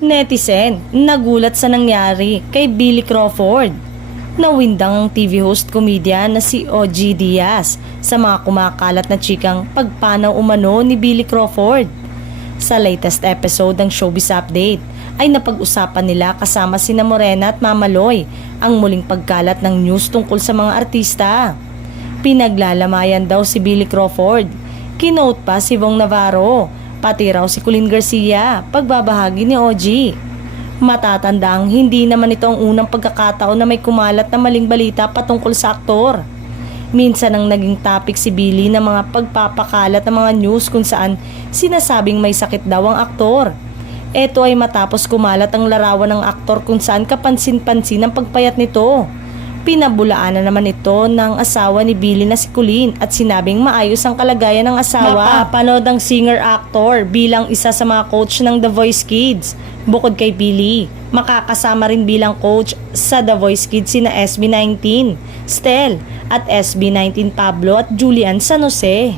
Netizen, nagulat sa nangyari kay Billy Crawford. Nawindang ang TV host comedian na si OG Diaz sa mga kumakalat na chikang pagpanaw umano ni Billy Crawford. Sa latest episode ng Showbiz Update ay napag-usapan nila kasama sina Morena at Mamaloy ang muling pagkalat ng news tungkol sa mga artista. Pinaglalamayan daw si Billy Crawford. Kinote pa si Vong Navarro, pati raw si Colleen Garcia, pagbabahagi ni OG. Matatandang hindi naman ito ang unang pagkakataon na may kumalat na maling balita patungkol sa aktor. Minsan ang naging topic si Billy ng mga pagpapakalat ng mga news kung saan sinasabing may sakit daw ang aktor. Ito ay matapos kumalat ang larawan ng aktor kung saan kapansin-pansin ang pagpayat nito. Pinabulaan na naman ito ng asawa ni Billy na si Colleen at sinabing maayos ang kalagayan ng asawa. Mapapanood ang singer-actor bilang isa sa mga coach ng The Voice Kids. Bukod kay Billy, makakasama rin bilang coach sa The Voice Kids sina SB19, Stel at SB19 Pablo at Julian San Jose.